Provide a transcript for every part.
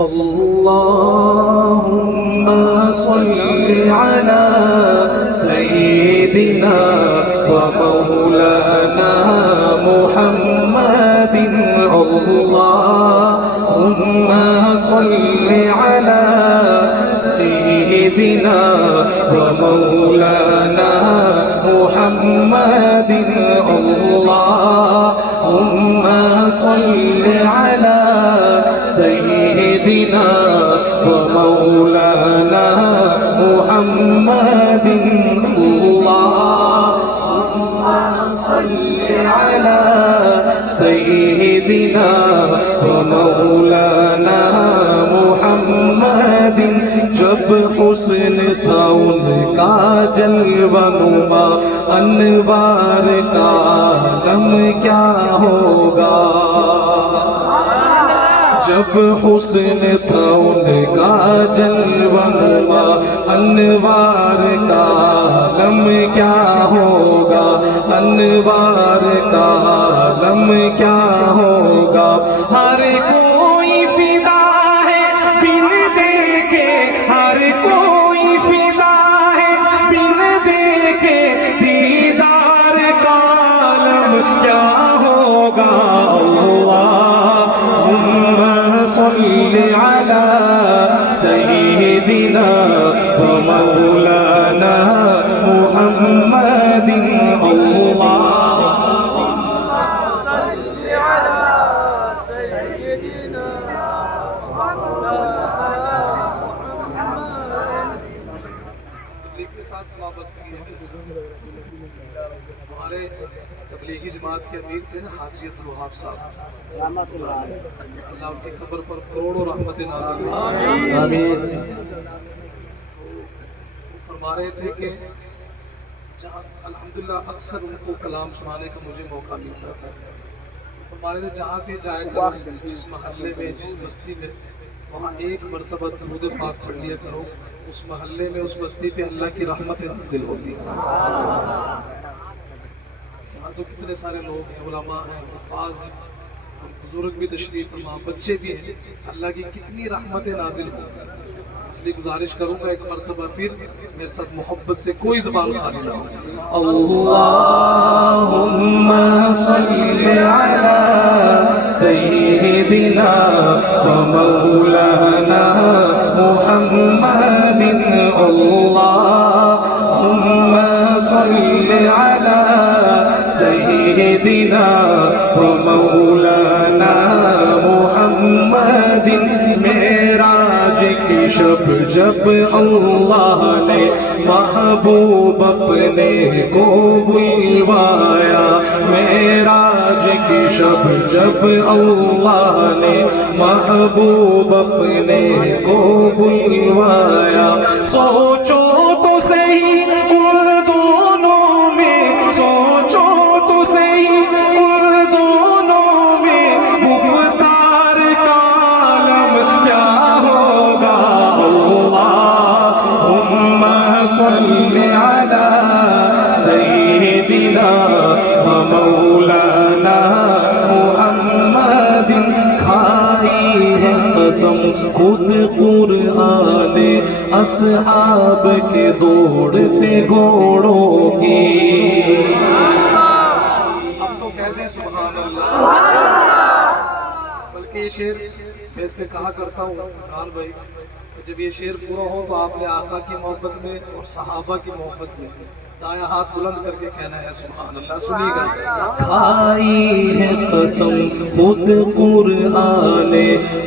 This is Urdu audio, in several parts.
اللهم صل على سيدنا ومولانا محمد اللهم صل على سيدنا ومولانا محمد اللهم صل على سيدنا ومولانا محمد اللهم صل على سيدنا ومولانا محمد جب حسن تھا ان کا جلوہ نما انوار کا عالم کیا ہوگا جب حسن تھا ان کا جلوہ نما انوار کا عالم کیا ہوگا انوار کا عالم کیا ہوگا ہر کوئی فدا ہے بن دیکھے ہر کوئی فدا ہے بن دیکھے دیدار کا عالم کیا ہوگا اللہم صل على سيدنا ومولانا محمد اللهم صل على سيدنا ومولانا محمد. تبلیغ کے ساتھ وابستگی ہے. ہمارے تبلیغی جماعت کے امیر تھے نا حاجی عبدالوہاب صاحب رحمۃ اللہ علیہ، اللہ ان کی قبر پر کروڑوں رحمت نازل ہوں. آمین. تو وہ فرما رہے تھے کہ جہاں الحمدللہ اکثر ان کو کلام سنانے کا مجھے موقع ملتا تھا، فرما رہے تھے جہاں بھی جائے کرو جس محلے میں جس بستی میں وہاں ایک مرتبہ درود پاک پڑھ لیا کرو، اس محلے میں اس بستی پہ اللہ کی رحمت نازل ہوتی ہے. یہاں تو کتنے سارے لوگ ہیں، علماء ہیں، حفاظ ہیں، بزرگ بھی تشریف فرما، بچے بھی ہیں، اللہ کی کتنی رحمتیں نازل ہوں. اس لیے گزارش کروں گا ایک مرتبہ پھر میرے ساتھ محبت سے کوئی زبان خالی نہ ہو. اللہم صل علی سیدنا ومولانا محمد اللہم صل علی سیدنا ومولانا محمد. معراج کی شب جب اللہ نے محبوب اپنے کو بلوایا، معراج کی شب جب اللہ نے محبوب اپنے کو بلوایا، سوچو تو صحیح ان دونوں میں سوچو تو صحیح ان دونوں میں گفتار کا عالم کیا ہوگا. اللہم صل علی سیدنا ومولانا محمد. کھائی ہے قسم خود قرآن اصحاب کے دوڑتے گھوڑوں کی. اب تو کہہ دیں سبحان اللہ. بلکہ یہ شعر میں اس پہ کہا کرتا ہوں عمران بھائی، جب یہ شعر پورا ہو تو آپ نے آقا کی محبت میں اور صحابہ کی محبت میں دایاں ہاتھ بلند کر کے کہنا ہے سبحان اللہ. سنیے گا. کھائی ہے قسم خود قرآن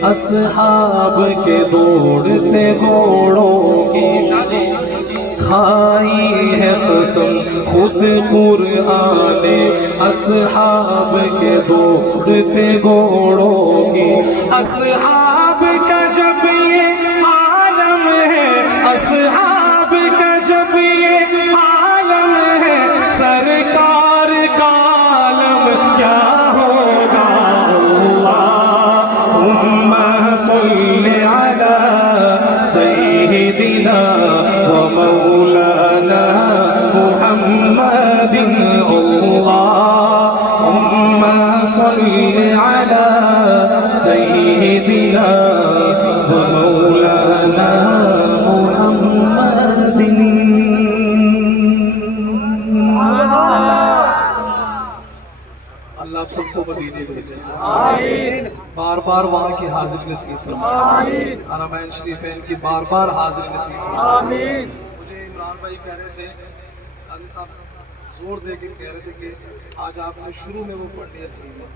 اصحاب کے دوڑتے گھوڑوں کی. کھائی ہے قسم خود قرآن اصحاب کے دوڑتے گھوڑوں کی. اصحاب کا جب یہ عالم ہے، اصحاب کا جب یہ عالم ہے، سرکار کا عالم کیا ہوگا. اللہم صل علی سیدنا ومولانا محمد اللہم صل علی سیدنا بار وہاں کی حاضری نصیب فرمائے، حرمین شریفین کی بار بار حاضری نصیب فرمائے۔ مجھے عمران بھائی کہہ رہے تھے، قاضی صاحب زور دے کے کہہ رہے تھے کہ آج آپ نے شروع میں وہ پڑھنی ہے حلیمہ۔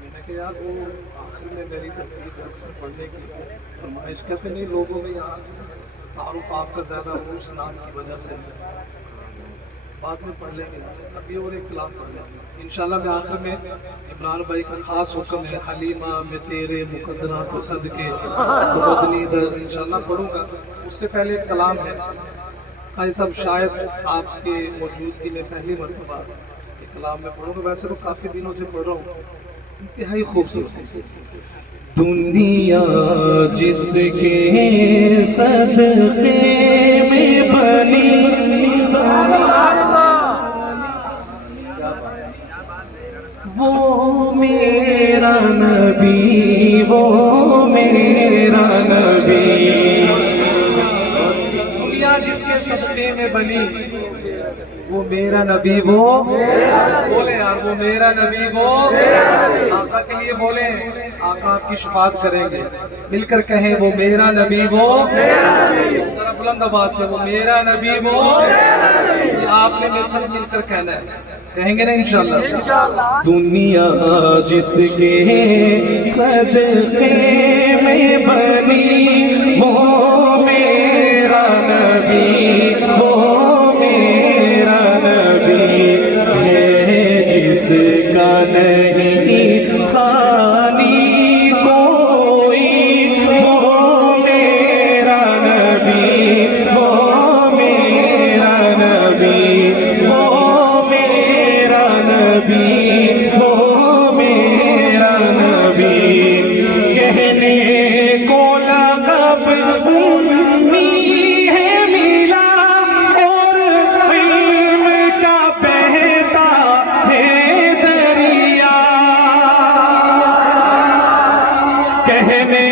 میں نے کہا یار وہ آخر میں میری ترتیب اکثر پڑھنے کی فرمائش، کہتے نہیں لوگوں میں یہاں تعارف آپ کا زیادہ عروس نام کی وجہ سے بعد میں پڑھ لیں گے، ابھی اور ایک کلام پڑھ لیں گے انشاءاللہ۔ میں آخر میں عمران بھائی کا خاص حکم ہے، حلیمہ میں تیرے مقدرات و صدقے تو مدنی در انشاءاللہ پڑھوں گا۔ اس سے پہلے ایک کلام ہے قاضی صاحب، شاید آپ کے موجودگی میں پہلی مرتبہ ایک کلام میں پڑھوں گا، ویسے تو کافی دنوں سے پڑھ رہا ہوں، انتہائی خوبصورت۔ دنیا جس کے صدقے میں بنی، وہ میرا نبی، وہ میرا نبی۔ دنیا جس کے صدقے میں بنی، وہ میرا نبی، وہ بولے یار، وہ میرا نبی، وہ آقا کے لیے بولیں، آقا آپ کی شفاعت کریں گے، مل کر کہیں وہ میرا نبی، وہ ذرا بلند آواز سے، وہ میرا نبی، وہ آپ نے میرے ساتھ مل کر کہنا ہے، کہیں گے نا انشاءاللہ۔ دنیا جس کے صدقے میں بنی، وہ میرا نبی، وہ میرا نبی ہے، جس کا نہیں ثانی کوئی، وہ میرا نبی، وہ میرا نبی، وہ میرا نبی، وہ میرا نبی۔ کہنے کو لقب امی ہے ملا، اور علم کا بہتا ہے دریا۔ کہنے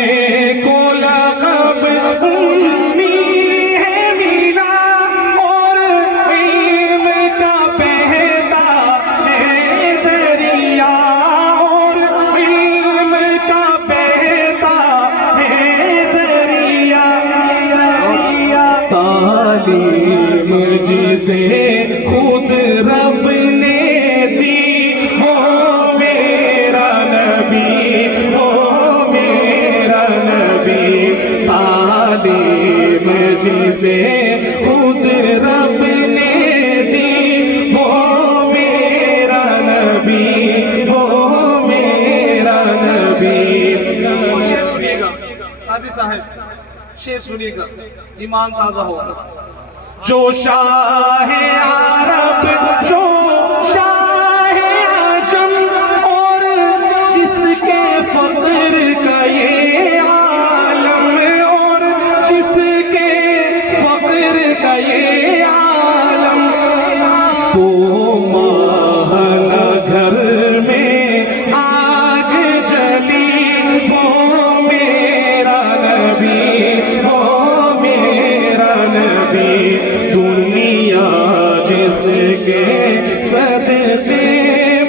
کو لقب امی ہے ملا، اور علم کا بہتا ہے دریا، اور علم کا بہتا ہے دریا۔ تعلیم جسے خود رب نے دی، وہ میرا نبی، وہ میرا نبی۔ تعلیم جسے خود رب نے دی، وہ میرا نبی، وہ میرا نبی۔ اور شعر سنیے گا قاضی صاحب، شعر سنیے گا، ایمان تازہ ہوگا۔ جو شاہ عرب، جو شاہ عجم، اور جس کے فقر کا یہ عالم، اور جس کے فقر کا یہ عالم، تو ماہنہ گھر میں آگ جلی، وہ میرا نبی، وہ میرا نبی۔ دنیا جس کے صدقے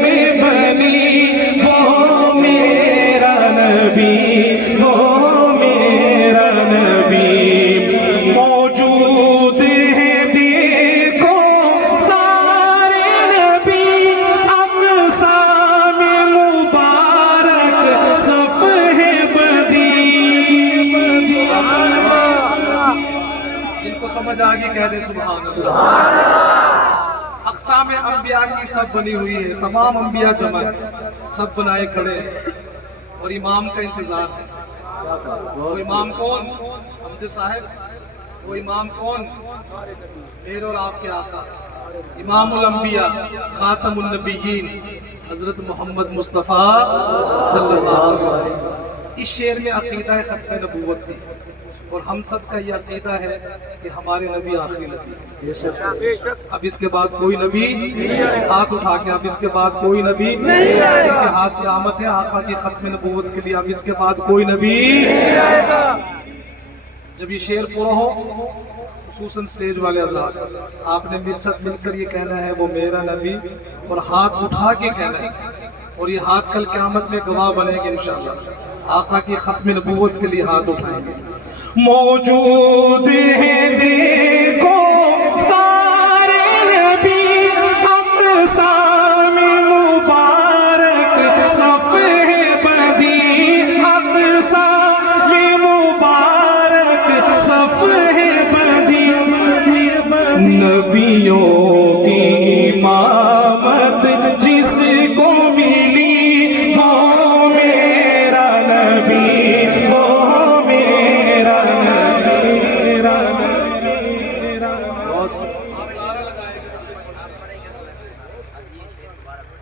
میں بنی، وہ میرا نبی، وہ میرا نبی۔ موجود ہے دیکھو سارے نبی، اقسام مبارک صف ہے بدی۔ جن کو سمجھ آگے کہہ دے سبحان اللہ۔ اقسام انبیاء کی سب بنی ہوئی ہے، تمام انبیاء جمع ہے، سب بنائے کھڑے ہیں، اور امام کا انتظار ہے۔ وہ امام کون؟ امجد صاحب، وہ امام کون؟ میرے اور آپ کے آقا امام الانبیاء، خاتم النبیین، حضرت محمد مصطفیٰ صلی اللہ علیہ وسلم۔ اس شعر میں عقیدہ ختم نبوت بھی ہے، اور ہم سب کا یہ عقیدہ ہے کہ ہمارے نبی آخری نبی ہے۔ اب اس کے بعد کوئی نبی، ہاتھ اٹھا کے، اب اس کے بعد کوئی نبی جن کے ہاتھ سے آمد ہے آقا کی ختم نبوت کے لیے، اب اس کے بعد کوئی نبی۔ جب یہ شعر پورا ہو، خصوصاً سٹیج والے حضرات، آپ نے میرے ساتھ مل کر یہ کہنا ہے وہ میرا نبی، اور ہاتھ اٹھا کے کہنا ہے اور یہ ہاتھ کل قیامت میں گواہ بنے گے انشاءاللہ. آقا کی ختم نبوت کے لیے ہاتھ اٹھائیں گے. موجود ہے دیکھو سارے نبی اقسام مبارک صف ہے بدی اقسام مبارک صف ہے بدی نبیوں کی امامت جس کو ملی وہ میرا نبی وہ میرا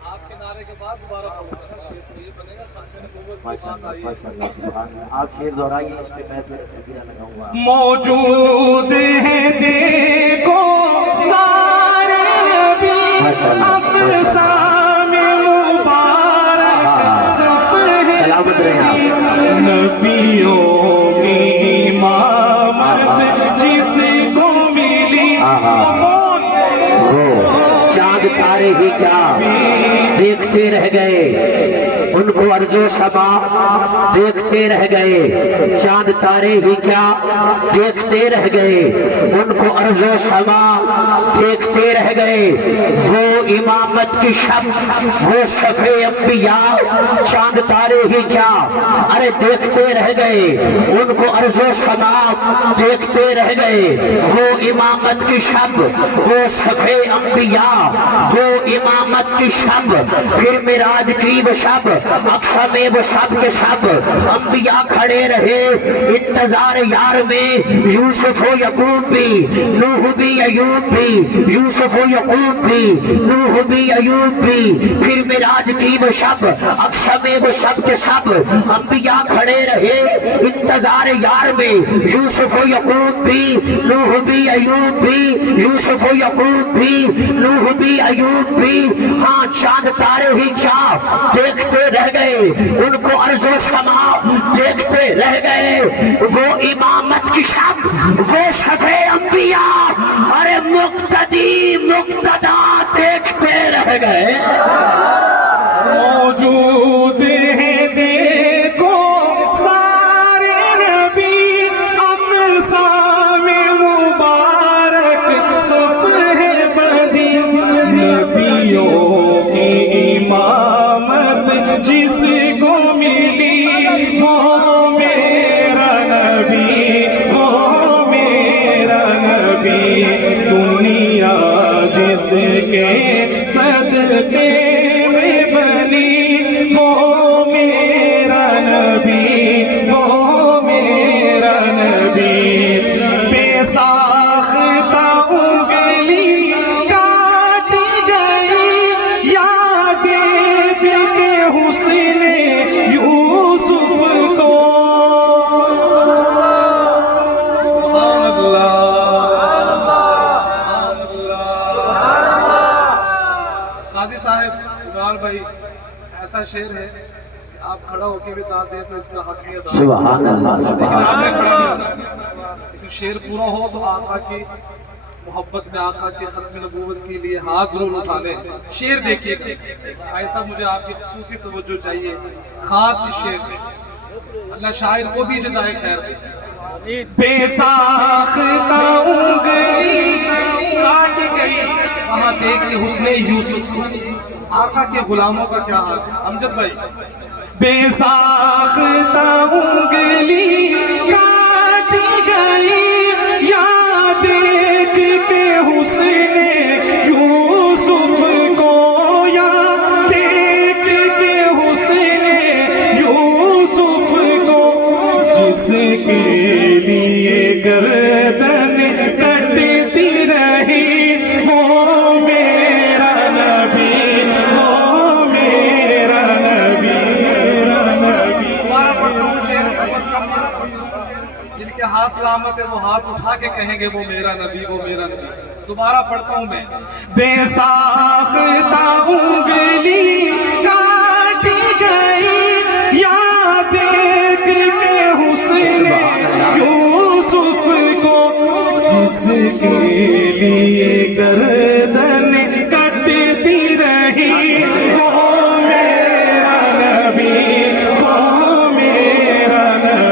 آپ کے نعرے کے بعد دوبارہ یہ بنے گا ختم نبوت. آپ شیر دہرائیے اس پہ میں پھر تکبیرہ لگاؤں گا. موجود ہے دیکھو سارے نبی اقسام مبارک صف ہے سلامت رہے آپ. نبیوں کی امامت جس کو ملی وہ چاند تارے ہی کیا دیکھتے رہ گئے ان کو ارض و سما دیکھتے رہ گئے. چاند تارے ہی کیا دیکھتے رہ گئے ان کو ارض و سما دیکھتے رہ گئے. وہ امامت کی شب وہ صفے انبیاء چاند تارے ہی کیا ارے دیکھتے رہ گئے ان کو ارض و سما دیکھتے رہ گئے. وہ امامت کی شب وہ صفے انبیاء وہ امامت کی شب پھر معراج کی وہ شب اقصی میں وہ سب کے سب انبیاء کھڑے رہے انتظار یار میں. یوسف و یعقوب بھی نوح بھی ایوب بھی یوسف و یعقوب بھی نوح بھی ایوب بھی پھر معراج کی وہ شب اقصی میں وہ سب کے سب انبیاء کھڑے رہے انتظار یار میں. یوسف و یعقوب بھی نوح بھی ایوب بھی یوسف و یعقوب بھی نوح بھی ایوب بھی. ہاں چاند تارے ہی کیا دیکھتے رہ گئے ان کو ارض و سما دیکھتے رہ گئے. وہ امامت کی شب وہ صفے انبیاء ارے مقتدی مقتدا دیکھتے رہ گئے. موجود ہے دیکھو سارے نبی اقسام مبارک صف ہے بدی نبیوں کی امامت جس کو ملی وہ میرا نبی وہ میرا نبی. دنیا جس کے صدقے میں بنی وہ میرا نبی وہ میرا نبی. بے ساختہ انگلی کاٹی گئی یا دیکھ کے حسن یوسف کو. سبحان اللہ سبحان اللہ. قاضی صاحب عمران بھائی ایسا شعر ہے کہ آپ کھڑا ہو کے بھی داد دیں تو اس کا حق نہیں ادا. سبحان اللہ لیکن سبحان آپ نے کھڑا نہیں ہونا. لیکن شعر پورا ہو تو آقا کی محبت میں آقا کی ختم نبوت کے لیے ہاتھ ضرور اٹھا لیں. شعر دیکھیے ایسا مجھے آپ کی خصوصی توجہ چاہیے خاص اس شعر میں. اللہ شاعر کو بھی جزائے خیر دے. بے ساختہ انگلی کاٹی گئی وہاں دیکھ کے حسن یوسف کو. آقا کے غلاموں کا کیا حال ہے امجد بھائی. بے ساختہ انگلی کاٹی گئی یا دیکھ کے حسن یوسف کو یا دیکھ کے حسن یوسف کو. جس کے لیے گردن کٹتی رہی وہ میرا نبی وہ میرا نبی میرا نبی. دوبارہ پڑھتا ہوں شعر بس کا پارا پڑھتا ہوں. جن کے ہاتھ سلامت ہے وہ ہاتھ اٹھا کے کہیں گے وہ میرا نبی وہ میرا نبی. دوبارہ پڑھتا ہوں میں. بے ساختہ انگلی کاٹی گئی یا دیکھ کے حسن یوسف کو. جس کے لیے گردن کٹتی رہی وہ میرا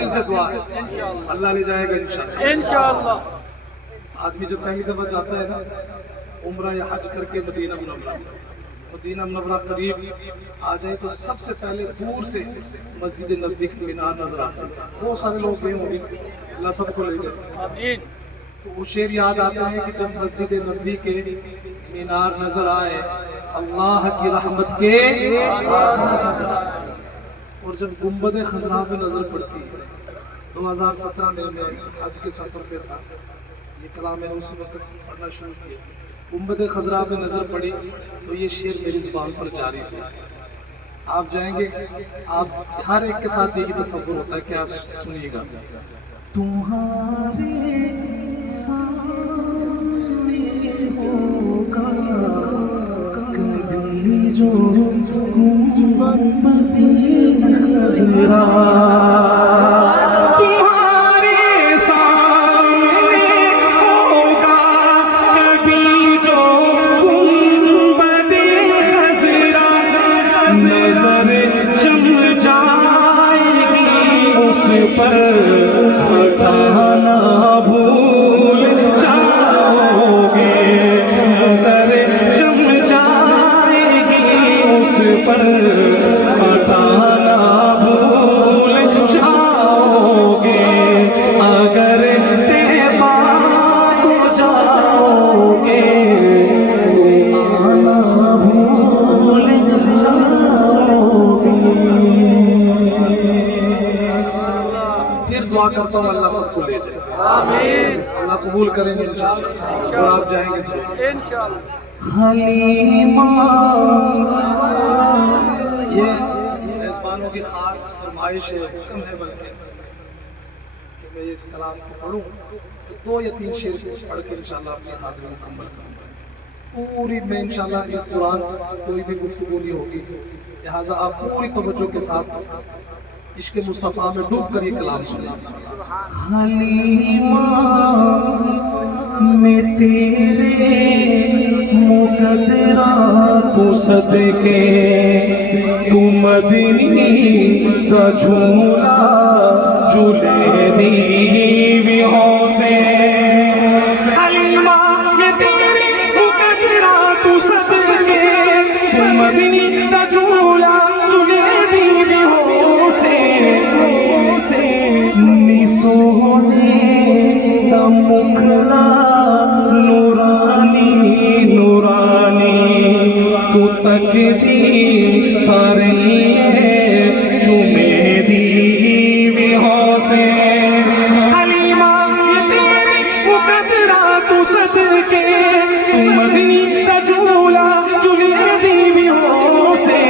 دل سے دعا ہے اللہ لے جائے گا انشاءاللہ۔ انشاءاللہ۔ آدمی جب پہلی دفعہ جاتا ہے نا عمرہ یا حج کر کے مدینہ منورہ قریب آ جائے تو سب سے پہلے دور سے مسجد نبوی کی مینار نظر آتا ہے۔ بہت سارے لوگ گئے ہوں گے، اللہ سب کو لے جائے۔ آمین۔ تو وہ شعر یاد آتا ہے کہ جب مسجد نبوی کے مینار نظر آئے اللہ کی رحمت کے اور جب گنبد خضرا پہ نظر پڑتی ہے 2017 میں حج کے سفر پہ تھا، یہ کلام میں نے اسی وقت پڑھنا شروع کیا، گنبد خضرا پہ نظر پڑی تو یہ شعر میری زبان پر جاری ہوا۔ آپ جائیں گے، آپ ہر ایک کے ساتھ یہی تصور ہوتا ہے، کیا سنیے گا؟ تمہارے سامنے ہوگا کبھی جو گنبد خضرا، تمہارے سامنے ہوگا کبھی جو گنبد خضرا، نظر جم جائے گی اس پر ہٹانا بھول جاؤ گے، نظر جم جائے گی اس پر ہٹانا بھول جاؤ گے، اگر طیبہ کو جاؤ گے تو آنا بھول جاؤ گے۔ پھر دعا کرتا ہوں اللہ سب کو لے جائے، آمین۔ اللہ قبول کریں گے انشاءاللہ، اور آپ جائیں گے ضرور۔ انشاءاللہ۔ حلیمہ یہ میزبانوں کی خاص فرمائش ہے، حکم ہے بلکہ کہ میں اس کلام کو پڑھوں، 2 یا 3 شعر پڑھ کے انشاءاللہ اپنی حاضری مکمل کروں گا۔ پوری میں انشاءاللہ اس دوران کوئی بھی گفتگو نہیں ہوگی، لہٰذا آپ پوری توجہ کے ساتھ عشق مصطفیٰ میں ڈوب کر یہ کلام سنیں۔ حلیمہ میں تیرے مقدرہ تو صدقے، تو مدنی دا جھولا جھولے دی سے، حلیمہ میں تیرے مقدرہ تو صدقے، تو مدنی دا جھولا جھولے دی سے، سونے دا مکھڑا نورانی نورانی، تو تک دی رہی ہے چومے دی سے، حلیمہ یہ تیرے مقدرہ تو صدقے، تو مدنی دا جھولا جھولے دی سے،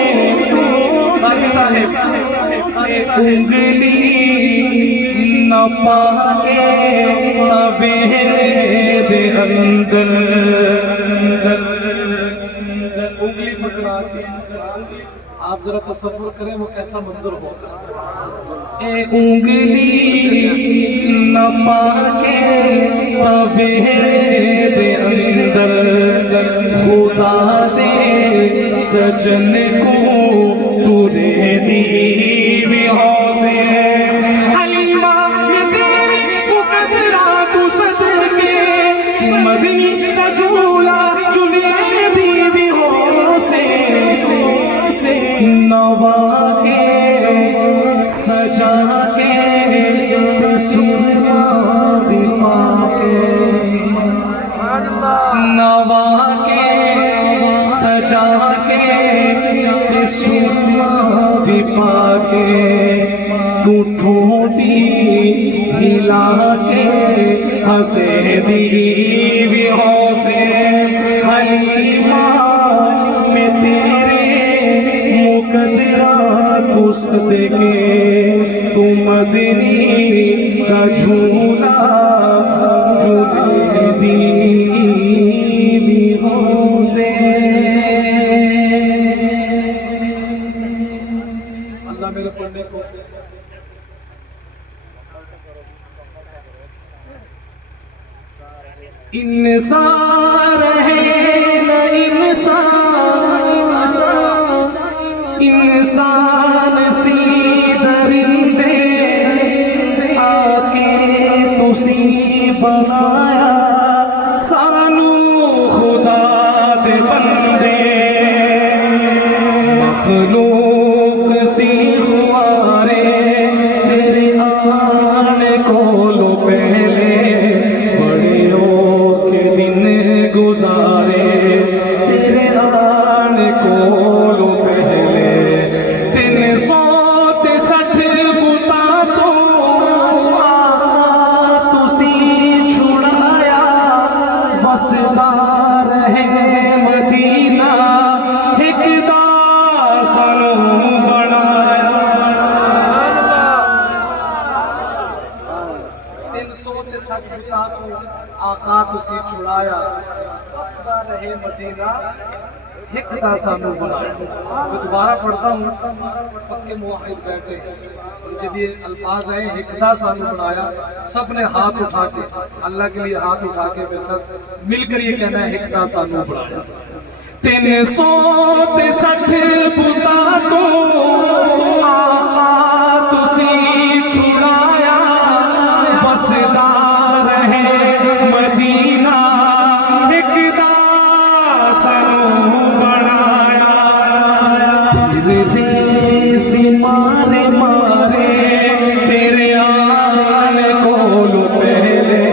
انگلی نہ پاکے دے اندر، انگلی پکڑا کے آپ ذرا تصور کریں وہ کیسا منظر ہوگا۔ اے انگلی نہ پاکے دے اندر، خدا دے سجن کو تو دے دی سے، حلیمہ میں تیرے مقدرہ تو صدقے، مدنی دا جھولا جھولے دی سے، نوا کے سجا کے سرما بھی پا کے، نوا کے سجا کے سرما بھی پا کے، تو ٹھوٹی ہلا کے ہنسے دی سے، حلیمہ میں تیرے مقدرہ تو صدقے، تو مدنی کا جھولا جھولے دی سے۔ اللہ میرے پڑھنے کو انسان ہے نہ انسان سی درندے بنایا سانو خدا دے بندے مخلوق سی خوارے تیرے آن کولو پہلے بڑیوں کے دن گزارے تیرے آن کولو پہلے 360 بتا تو آقا تسی چھڑایا بسدا رہے مدینہ ایک دا سانو بنایا 360 بتا تو آقا تسی چھڑایا بسدا رہے مدینہ ایک دا سانو بنایا. میں دوبارہ پڑھتا ہوں، پکے موحد بیٹھے اور جب یہ الفاظ آئے ایک دا سانو بنایا، سب نے ہاتھ اٹھا کے اللہ کے لیے ہاتھ اٹھا کے میرے ساتھ مل کر یہ کہنا ہے ایک دا سانو بنایا. 360 بتا تو آقا تسی چھڑایا بسدا رہے مدینہ ایک دا سانو بنایا. تیرے دیس مارے مارے تیرے آن کولو پہلے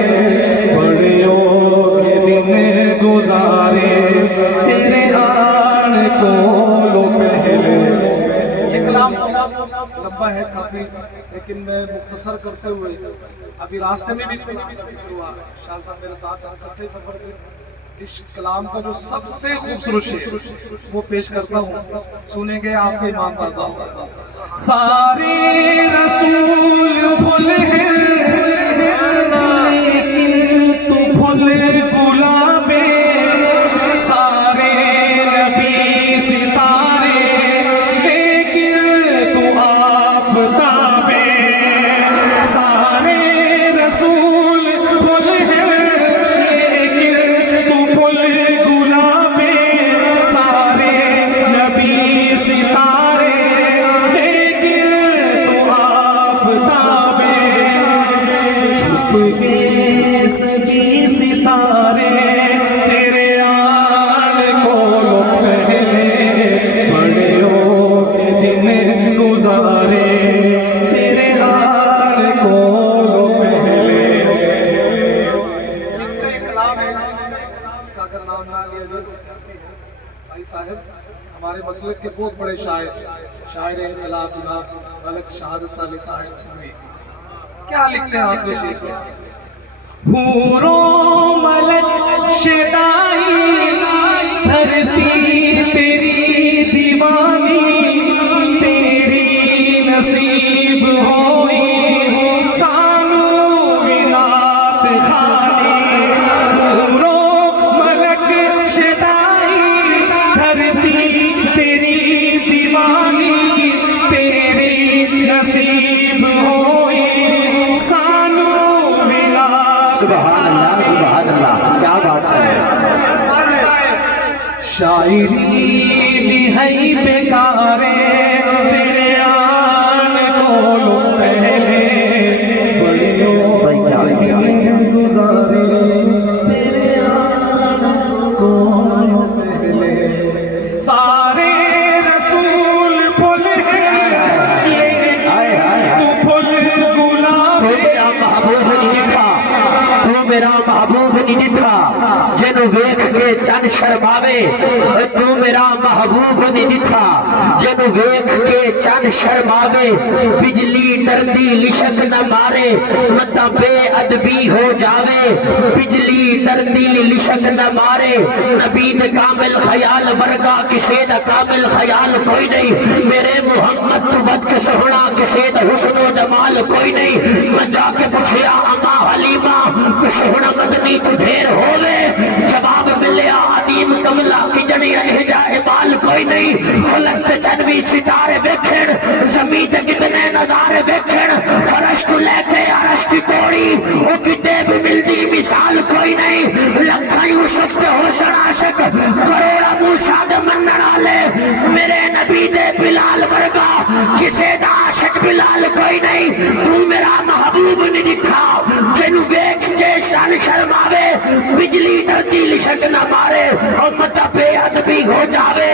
بڑیوں کے دن گزارے تیرے آن کولو پہلے. یہ کلام لمبا ہے کافی، لیکن میں مختصر کرتے ہوئے ابھی راستے میں بھی اس میں ذکر ہوا، شاہ صاحب میرے ساتھ ہم اکٹھے سفر کے اس کلام کا جو سب سے خوبصورت شعر وہ پیش کرتا ہوں، سنیں گے آپ کے ایمان تازہ ہوگا. سارے رسول پھول ہیں لیکن تو پھول گلابے سارے نبی ستارے لیکن تو آفتابے سارے رسول پھول ہیں لیکن تو پھول گلابے سارے نبی ستارے کے سبھی ستارے تیرے آن کولو پہلے بڑیوں کے دن گزارے تیرے آن کولو پہلے. جس کا ایک کلام ہے اس کا اگر نام نہ لیا جائے تو سنتی ہے. بھائی صاحب ہمارے مسلک کے بہت بڑے شاعر انقلاب جناب ملک شہادت علی طاہر چشتی کیا لکھتے ہیں آخری شعر میں؟ حور و ملک شیدائی دھرتی تیری دیوانی تیری نصیب ہوئی سانو ولات خانی. حور و ملک شیدائی دھرتی تیری دیوانی تیری نصیب ہوئی سانو ولات. سبحان اللہ سبحان اللہ، کیا بات ہے. شاعری بھی ہے بیکارے تیرے آن کولو پہلے بڑیوں کے دن گزارے تیرے آن کولو پہلے سارے رسول پھول ہیں لیکن تو پھول گلاب. تو میرا محبوب نہیں ڈٹھا جنو ویکھ کے چن شرماوے. تو میرا محبوب نہیں ڈٹھا جنو ویکھ کے چن شرماوے. بجلی ڈردی لشک نہ مارے متا بے ادبی ہو جاوے. بجلی ڈردی لشک نہ مارے نبی نے کامل خیال ورگا کسے دا کامل خیال کوئی نہیں. میرے محمد تو بد کے سہنا کسے دا حسن و جمال کوئی نہیں. میں جا کے پوچھیا اما حلیمہ کہ سہنا مدنی تو ڈھیر ہووے. جواب ملیا عدیم کملا کی جڑی اہجا عبال کوئی نہیں. فلک تے چنوی ستارے بیکھن زمین تے کتنے نظارے بیکھن. فرش کو لے کے عرش کی توڑی او کتے بھی ملدی مثال کوئی نہیں. لکھائی سست ہو شناشک کروڑا موسیٰ دے منن آلے. میرے نبی دے بلال ورگا کسے دا عاشق بلال کوئی نہیں. تو میرا محبوب نہیں دکھا جنو بیک کے شان گاڑی لشک نہ مارے امت بے ادبی ہو جاوے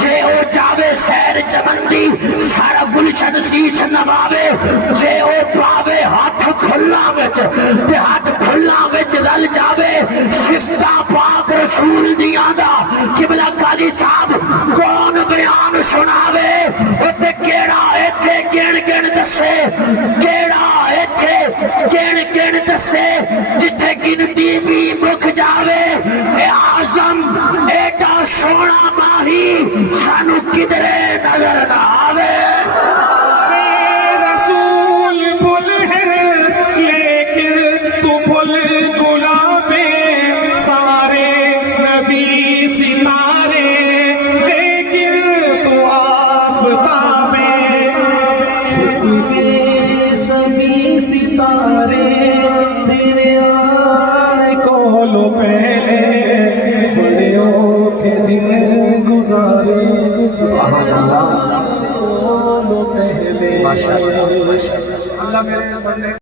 جے او جاوے سیر چمندی سارا گلشن سیس نواوے جے او پاوے ہاتھ کھلا وچ تے ہاتھ کھلا وچ رل جاوے سفتہ پاک رسول دیاں دا قبلہ قاضی صاحب کون بیان سناوے تے کیڑا ایتھے گن گن دسے کیڑا ایتھے گن گن دسے جتھے گنتی بھی مک جاوے اے اعظم ایڈا سونا ماہی سانو کدرے نظر نہ آوے رسول بھول ہے لیکن تو بھول گلابے سارے نبی ستارے لیکن تو آفتابے چھپے سبھی ستارے تیرے آنے کو لو پہلے بڑیوں کے دن گزارے کو لو پہلے اللہ میرے بندے